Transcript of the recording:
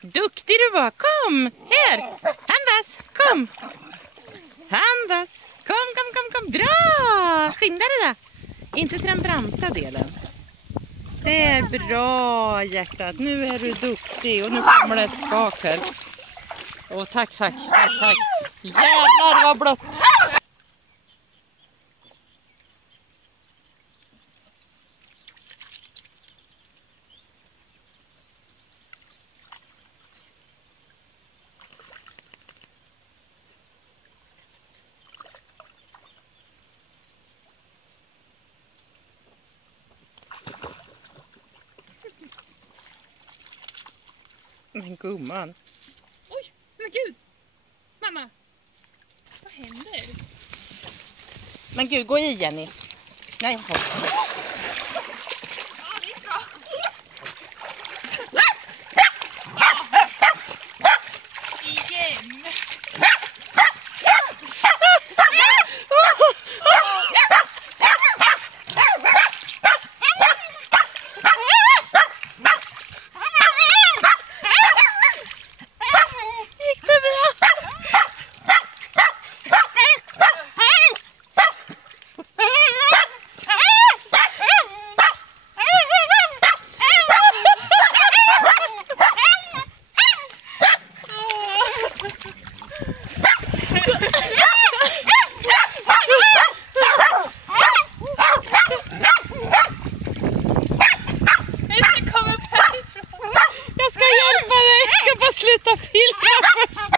Duktig du var. Kom, här. Hanvas, kom. Hanvas, kom. Bra, skynda dig då. Inte till den branta delen. Det är bra, hjärtat. Nu är du duktig och nu kommer det ett skak här. Åh, tack. Jävlar vad blött. Men gumman. Oj, men gud. Mamma, vad händer? Men gud, gå i Jenny. Nej, hopp. Ja, det är bra. Igen.